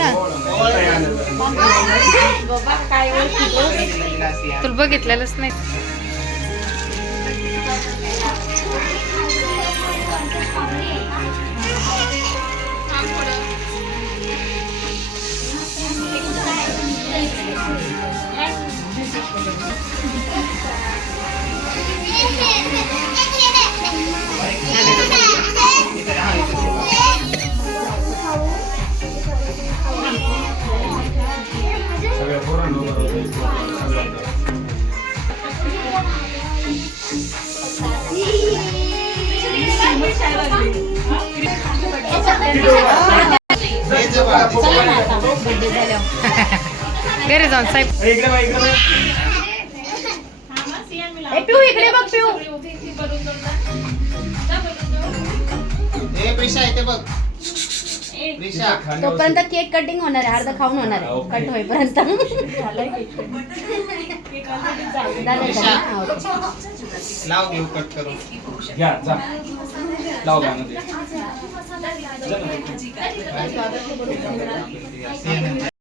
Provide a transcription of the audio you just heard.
आहे ना. तुला बघितलेलंच नाही. घरी जाऊन साहेब पिऊ इकडे बघ पिऊ तोपर्यंत केक कटिंग होणार आहे, अर्ध खाऊन होणार आहे कट होईपर्यंत. लाव घेऊ कट करून घ्या जा लाव गाणं ते